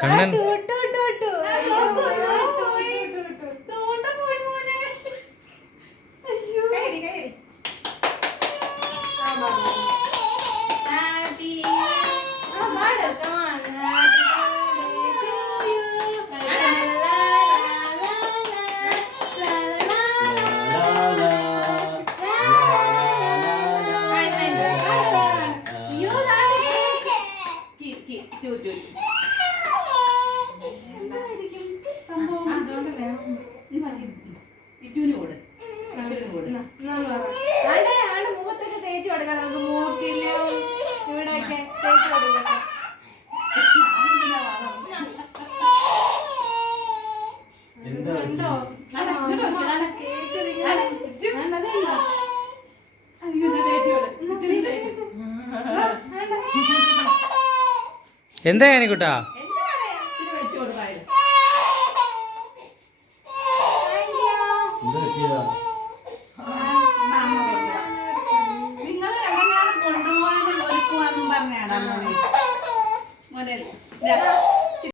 കണ്ണൻ മുഖത്തൊക്കെ തേച്ച് കൊടുക്കാം. നമുക്ക് മൂക്കിലും ഇവിടെയൊക്കെ തേച്ച് കൊടുക്കാം. എന്താ കുട്ടാ നിങ്ങൾ എവിടെയാണ് കൊണ്ടുപോകാനും ഒരുക്കുവാന്നും പറഞ്ഞാടാ മോനെ